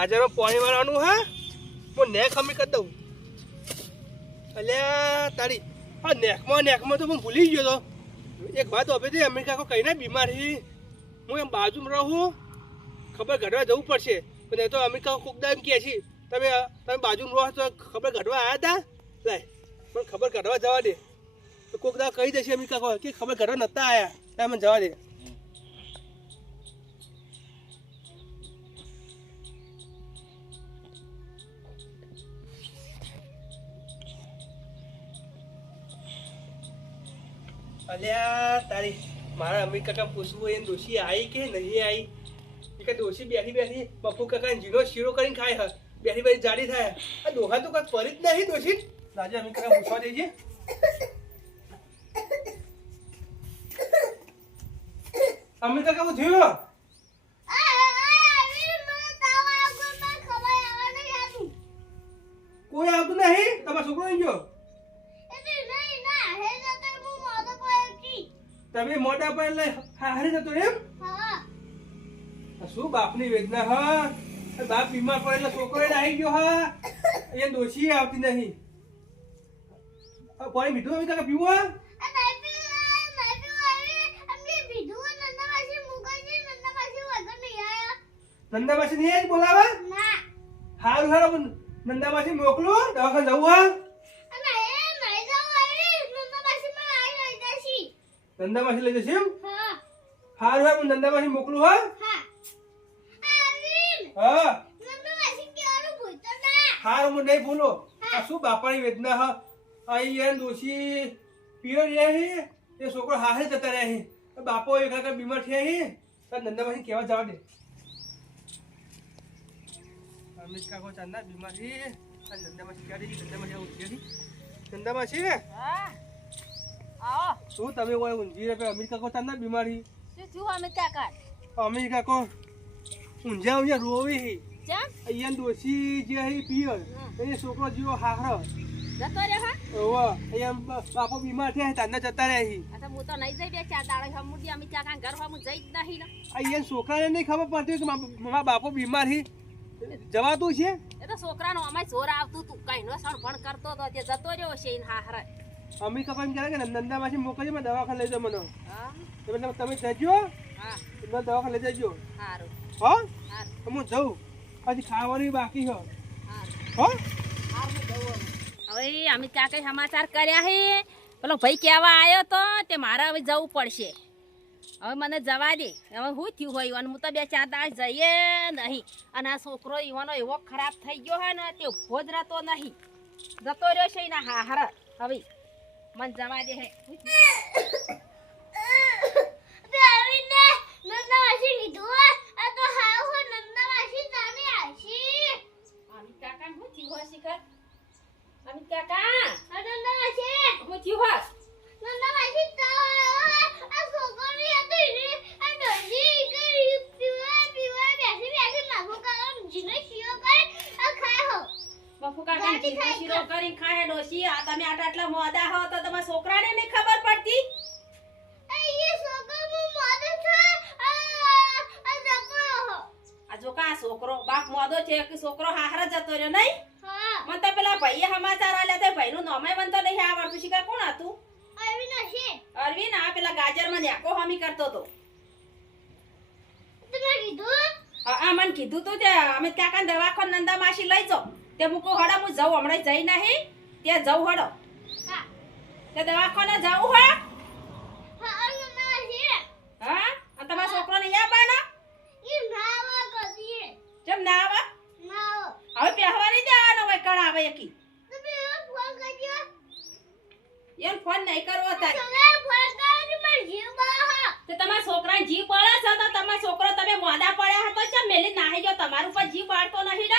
ગાજરમાં પાણી મારવાનું હા? હું નેક અમે કરી દઉં. અલ્યા તારી હા નેકમાં નેકમાં તો હું ભૂલી ગયો તો. એક વાત હવે તે અમેરિકા કો કહીને બીમાર હી. હું એમ બાજુમાં રહું. ખબર ઘડવા જવું પડશે. પણ એ તો અમેરિકા કોકદા એમ કહે છે, તમે તમે બાજુમાં રહો તો ખબર ઘડવા આવ્યા હતા લાય પણ ખબર ઘડવા જવા દે. તો કોકદા કહી દેશે અમેરિકા કો કે ખબર ઘડવા નતા આવ્યા તમે જવા દે. અલ્યા તારી, મારા અમીર કાકા પૂછવું એને દોશી આવી કે નહીં આવી એ કે દોશી બેઠી બેઠી બપુ કાકા જીનો શીરો કરીને ખાય હ. બેઠી બેઠી જાડી થાય આ દોહા તો કઈ ફરી જ નહીં દોશી. રાજા અમીર કાકા પૂછવા દેજે અમીર કાકા હું થયું? કોઈ આવતું નહીં? તમારો છોકરો ગયો? તમે મોટા પર લઈ હારી જતો એમ? શું બાપની વેદના હા? બાપ બીમાર પડે એટલે છોકરો આવી ગયો હા? એ દોષી આવતી નહીં. પાણી મીઠું આવી કાકા પીવું હા? નંદામાસી નહીં બોલાવે? સારું હારું નંદામાસી મોકલું દવાખાને જવું હા? નંદામાસી લઈ જશે એમ? હારું હા હું નંદામાસી મોકલું હા? હા. હારું હું નહીં ભૂલો. આ શું બાપાની વેદના હા? અહીં યાર દોશી પીરો રહ્યા હે? એ છોકરો હારે જતા રહ્યા હે. બાપો એક આગળ બીમાર થયા હે? તાર નંદામાસી કહેવા જવા દે? અમિત કાકો ચાંદા બીમાર છે. નંદામાસી ક્યારે છે નંદામાસી આવું છે? નંદામાસી શું તમે ઓય ઊંઝી રે અમિત કાકો ચાંદા બીમારી? અમિત કાકો ઊંઝા ઊંઝા રોવી હે. અહીંયા દોશી જે હે પિયર. એ છોકરો જીવો હારો ઓવા અહીંયા બ- બાપો બીમાર થયા તાંડા જતા રહ્યા હી. અહીંયા છોકરાને નહીં ખબર પડતી કે મારા બાપો બીમાર હી. જવાતું છે? છોકરાનો અમાય જોર આવતું તું કઈ નો સણભણ કરતો તો તે જતો રહ્યો છે ઈન હાહરે. અમિત કપાઈ કહે કે નંદામાંથી મોકલજો મેં દવાખાને લઈ જાઓ મને. હા. એટલે તમે જજો. હા. મને દવાખાને લઈ જજો. હો? હું જઉં. હજી ખાવાનું બાકી હો? હો હવે. અમે ક્યાં કઈ સમાચાર કર્યા હે. પેલો ભાઈ કહેવા આવ્યો તો તે મારે હવે જવું પડશે. હવે મને જવા દે. હવે શું થયું હોય અને હું તો બે ચાર દાસ જઈએ નહીં. અને આ છોકરો ઈવાનો એવો ખરાબ થઈ ગયો હોય ને તે ઊભો જ રહેતો નહીં. જતો રહ્યો છે એના હાર હવે મને જવા દે હે. અમિત કાકા અમિત કાકા? શું થયું હોય બફુ કાકા ગાડી શીરો કરીને ખાય ડોશી આ તમે આટલા આટલા મોદા હો તો તમારા છોકરાને નહીં ખબર પડતી? આ જો કા છોકરો? બાપ મોદો છે કે છોકરો હાહરા જતો રહ્યો નહીં? મને તો પેલા ભાઈએ સમાચાર આલ્યા તે ભાઈનું નામે મને તો નહીં આવડતું શીખર કોણ હતું? અરવિંદ આ પેલા ગાજરમાં નેકો હમી કરતો તો હા આ મને કીધું તું તે અમિત કાકા દવાખાન નંદા માસી લઈ જાઓ. તે મૂકો હડો હું જઉં હમણાં જઈ નહીં? ત્યાં જઉં હડો તે દવાખાને જવું હે? હા અને તમારા છોકરો નહીં આવવાનો કેમ ના આવે હવે પહેવા નહીં દેવાનો હોય કણ આવે એકી. એમ ફોન નહીં કરવો તારે. તે તમારા છોકરા જીવ પડે છે તો તમારો છોકરો તમે મોડા પડ્યા હતો ચમ મેલી નાહી ગયો? તમારું પર જીવ પાડતો નહીં ને?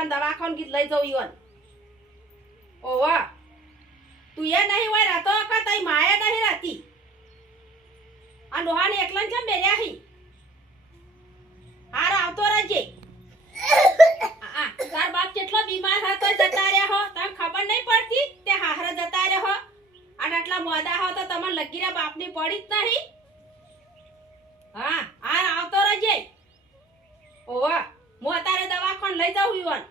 ઈકન દવાખાન ગીત લઈ જઉં ઈવન. ઓવા. તું એ નહીં હોય રહેતો કે તઈ માએ નહીં રહેતી? આ લોહાને એકલા છે મેર્યા હી? હાર આવતો રહેજે. તાર બાપ કેટલો બીમાર હતો, જતા રહ્યા હો. તને ખબર નહીં પડતી તે હાહર જતા રહ્યો અને આટલા મોદા હો તો તમને લગીરા બાપની પડી જ નહીં? હા, હાર આવતો રહેજે. ઓવા, હું અત્યારે દવાખાન લઈ જાઉં યુવાન.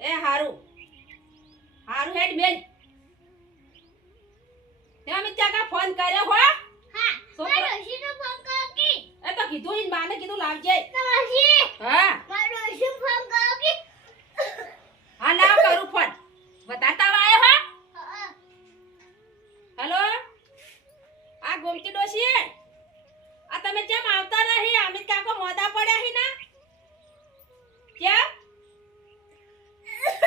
એ હારું. હારું હેડ મેલ તે અમિત કાકા ફોન કર્યો હો. હા છોકરો- મારો ફોન કરો કે? એ તો કીધું ઈન બાને કીધું લાવજે. તમારી હા. મારો શીનો ફોન કરો કે? હા ના કરું ફોન બતાતા આયો હો. હેલો? આ ગોમતી ડોશી આ તમે કેમ આવતા નહીં અમિત કાકો મોદા પડ્યા હી ના? કેમ?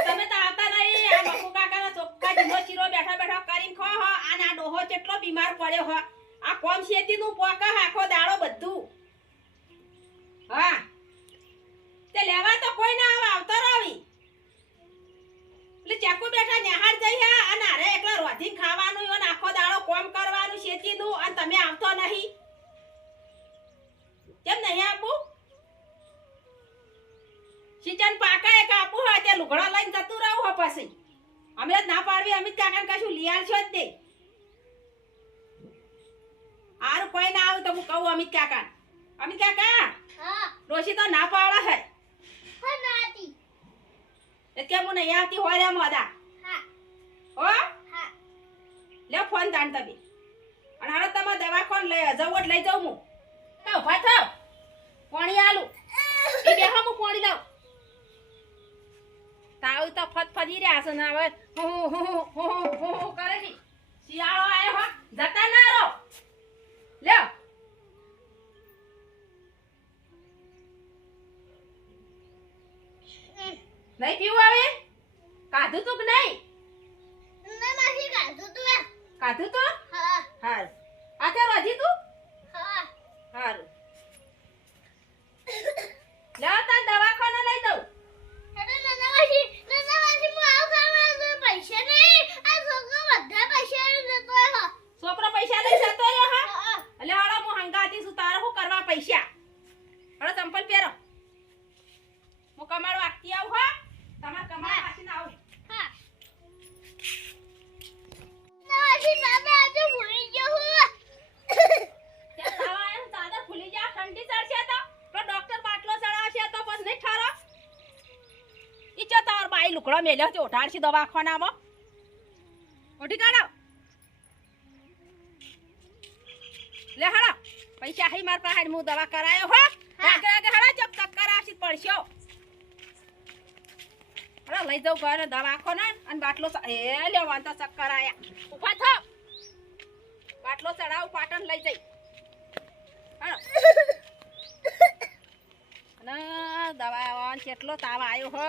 તમે તો આવતા નહીં. આ કાકાનો ચોખ્ખા જીનો શીરો બેઠા બેઠા કરીને ખો હો. આ ડોહો કેટલો બીમાર પડ્યો હો. આ કોમ શેતીનું પોક, આખો દાડો બધું. અમે જ ના પાડવી અમિત કાકાને કશું લિયાર છો જ દે આરું કોઈ ના આવે તો હું કહું અમિત કાકા અમિત કાકા રોશી ડોશી તો ના પાડે હે હા એટલે હું નહીં આવતી હોય રે મોદા હો. લે ફોન તાણ તમે અને હવે તમે દવાખાન લઈ જવું જ લઈ જાઉં હું. તો ઊભા થાવ. પાણી આલું એ બેહો હું પાણી લાવ તાવ તો ફટફટી રહ્યા છે ને હવે હું હું હું હું હું હું કરે શિયાળો આવ્યો હો. જતા ના રહો. લ્યો. નહીં પીવું આવે કાધું તું કે નહીં? ના તું. કાધું તું? હા. અત્યારે આ તે રાજી તું? હા. હારું લે તાર દવાખાને લઈ દઉં અરે નાના માસી નાના માસી હું આવું ખાવા તો પૈસા નહીં આ છોકરો બધા પૈસા લઈને જતો રહ્યો. છોકરો પૈસા લઈ જતો રહ્યો હા હા એટલે હાડો હું હંગાતી છું તારે શું કરવા પૈસા હાડો ચંપલ પહેરો હું કમાડ વાગતી આવું હા તમારે કમાડ વાંચીને આવું હા નાના માસી દાદા આજે ભૂલી ગયો હું ત્યાં તાવ આયો ને ચાદર ફૂલી જા ઠંડી ચડશે તો તો ડોક્ટર બાટલો ચડાવશે તો બસ નહીં ઠરો ઈ બાઈ લુકડો મેલ્યો છે ઓઢાડશે દવાખાનામાં. ઓઢી કાઢો. લે હળો પૈસા હઈ માર પાસે હું દવા કરાયો હો. રાગે રાગે હળો ચક ચક્કર આવશે પડશો. હળો લઈ જાઉં ઘરે દવાખાને અને બાટલો એ લ્યો વાંધો ચક્કર આયા. ઊભા થાવ. બાટલો ચડાવ પાટણ લઈ જઈ. હાલો. અને દવા આવવાનો કેટલો તાવ આવ્યો હો.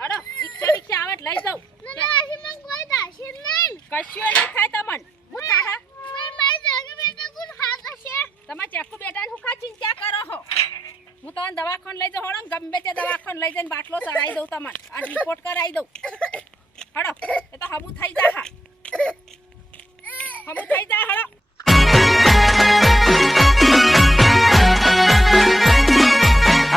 હડો રિક્ષા રિક્ષા આવે લઈ જાઉં. નાના મને કોઈ દાસી નહીં. કશું નહીં થાય તમન. હું થાહે મેં મારી જગ્યા બેટા કોણ હા કશે તમે ચેકુ બેટાને હું કા ચિંતા કરો હો. હું તમને દવાખાન લઈ જાઉં ને ગમે તે દવાખાન લઈ જઈને બાટલો ચડાવી દઉં તમને. અને રિપોર્ટ કરાવી દઉં. હડો એ તો હમું થઈ જા હા. હમું થઈ જા હળો.